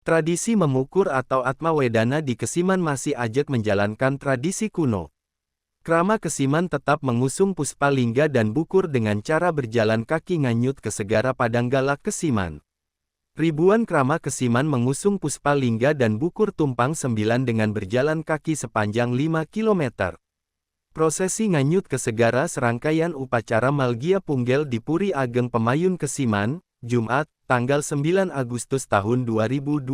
Tradisi memukur atau Atmawedana di Kesiman masih ajak menjalankan tradisi kuno. Krama Kesiman tetap mengusung Puspalingga dan Bukur dengan cara berjalan kaki nganyut ke Segara Padanggala Kesiman. Ribuan krama Kesiman mengusung Puspalingga dan Bukur tumpang 9 dengan berjalan kaki sepanjang 5 km. Prosesi nganyut ke Segara serangkaian upacara Malgia Punggel di Puri Ageng Pemayun Kesiman, Jumat, tanggal 9 Agustus tahun 2024.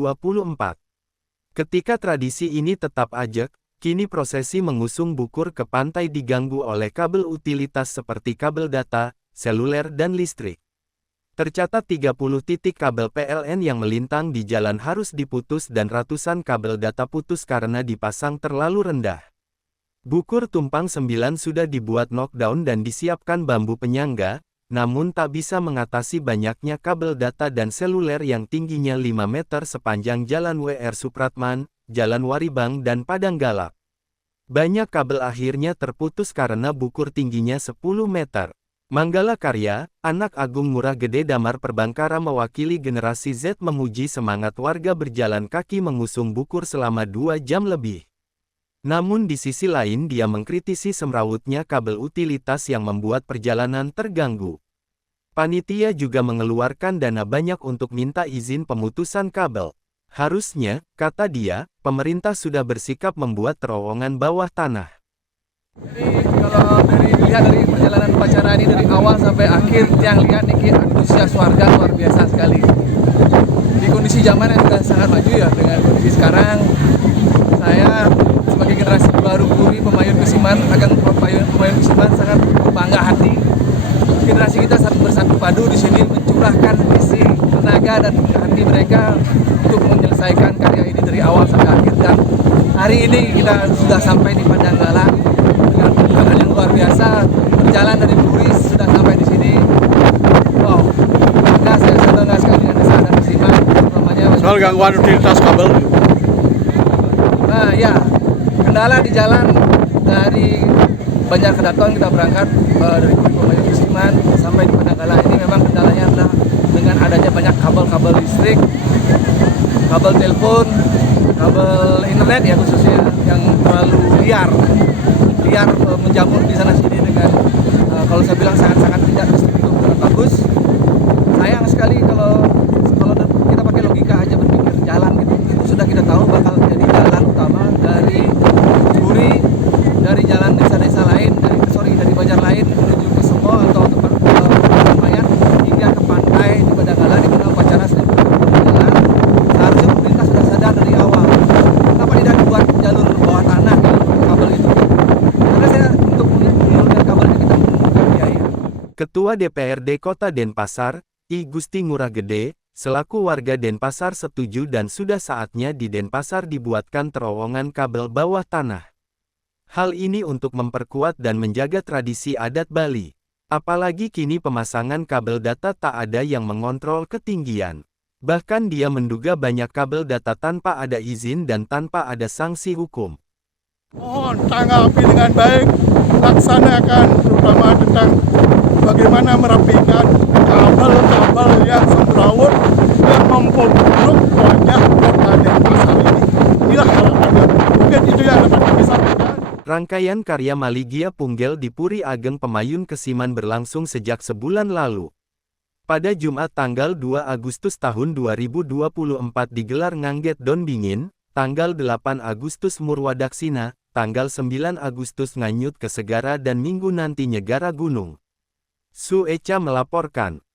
Ketika tradisi ini tetap ajak, kini prosesi mengusung Bukur ke pantai diganggu oleh kabel utilitas seperti kabel data, seluler dan listrik. Tercatat 30 titik kabel PLN yang melintang di jalan harus diputus dan ratusan kabel data putus karena dipasang terlalu rendah. Bukur tumpang 9 sudah dibuat knockdown dan disiapkan bambu penyangga, namun tak bisa mengatasi banyaknya kabel data dan seluler yang tingginya 5 meter sepanjang Jalan WR Supratman, Jalan Waribang dan Padanggala. Banyak kabel akhirnya terputus karena Bukur tingginya 10 meter. Manggala Karya, anak Agung Ngurah Gede Damar Perbangkara mewakili generasi Z memuji semangat warga berjalan kaki mengusung Bukur selama 2 jam lebih. Namun di sisi lain dia mengkritisi semrawutnya kabel utilitas yang membuat perjalanan terganggu. Panitia juga mengeluarkan dana banyak untuk minta izin pemutusan kabel. Harusnya, kata dia, pemerintah sudah bersikap membuat terowongan bawah tanah. Jadi kalau dilihat dari perjalanan upacara ini dari awal sampai akhir, yang lihat nih antusias warga luar biasa sekali. Di kondisi zaman yang sudah sangat maju ya, dengan kondisi sekarang, saya sebagai generasi baru Puri Pemayun Kesiman, Ageng Pemayun Kesiman sangat bangga hati. Generasi kita bersatu padu di sini mencurahkan isi tenaga dan hati mereka untuk menyelesaikan karya ini dari awal sampai akhir. Dan hari ini kita sudah sampai di Padanggala dengan perkembangan yang luar biasa. Berjalan dari Puri sudah sampai di sini. Wow, bangga, saya bangga sekali dengan desa dan Kesiman. Soal gangguan utilitas kabel. Nah ya, kendala di jalan dari Banjar Kedaton kita berangkat dari Pemayun Kesiman sampai di Padanggala ini memang kendalanya adalah dengan adanya banyak kabel-kabel listrik, kabel telepon, kabel internet ya khususnya yang terlalu liar menjamur di sana sini dengan kalau saya bilang sangat-sangat tidak terstruktur dengan bagus. Sayang sekali kalau kita pakai logika aja berpikir jalan gitu, itu sudah kita tahu bakal jadi jalan utama dari Puri, dari jalan desa-desa lain, dari Banjar lain menuju ke Semol atau tempat lumayan hingga ke pantai di Padanggala di mana upacara sedang berjalan. Seharusnya pemerintah sudah sadar dari awal. Kenapa tidak dibuat jalur bawah tanah kabel itu? Karena saya untuk menurunkan kabelnya kita membutuhkan biaya. Ketua DPRD Kota Denpasar, I Gusti Ngurah Gede, selaku warga Denpasar setuju dan sudah saatnya di Denpasar dibuatkan terowongan kabel bawah tanah. Hal ini untuk memperkuat dan menjaga tradisi adat Bali. Apalagi kini pemasangan kabel data tak ada yang mengontrol ketinggian. Bahkan dia menduga banyak kabel data tanpa ada izin dan tanpa ada sanksi hukum. Mohon tanggapi dengan baik, laksanakan terutama tentang bagaimana merapikan kabel-kabel yang semrawut yang memperburuk wajah kota Denpasar ini. Inilah harapannya. Mungkin itu yang dapat kami sampaikan. Rangkaian karya Maligia Punggel di Puri Ageng Pemayun Kesiman berlangsung sejak sebulan lalu. Pada Jumat tanggal 2 Agustus tahun 2024 digelar Ngangget Don Bingin, tanggal 8 Agustus Murwadaksina, tanggal 9 Agustus Nganyut ke Segara dan Minggu nanti Nyegara Gunung. Su Echa melaporkan.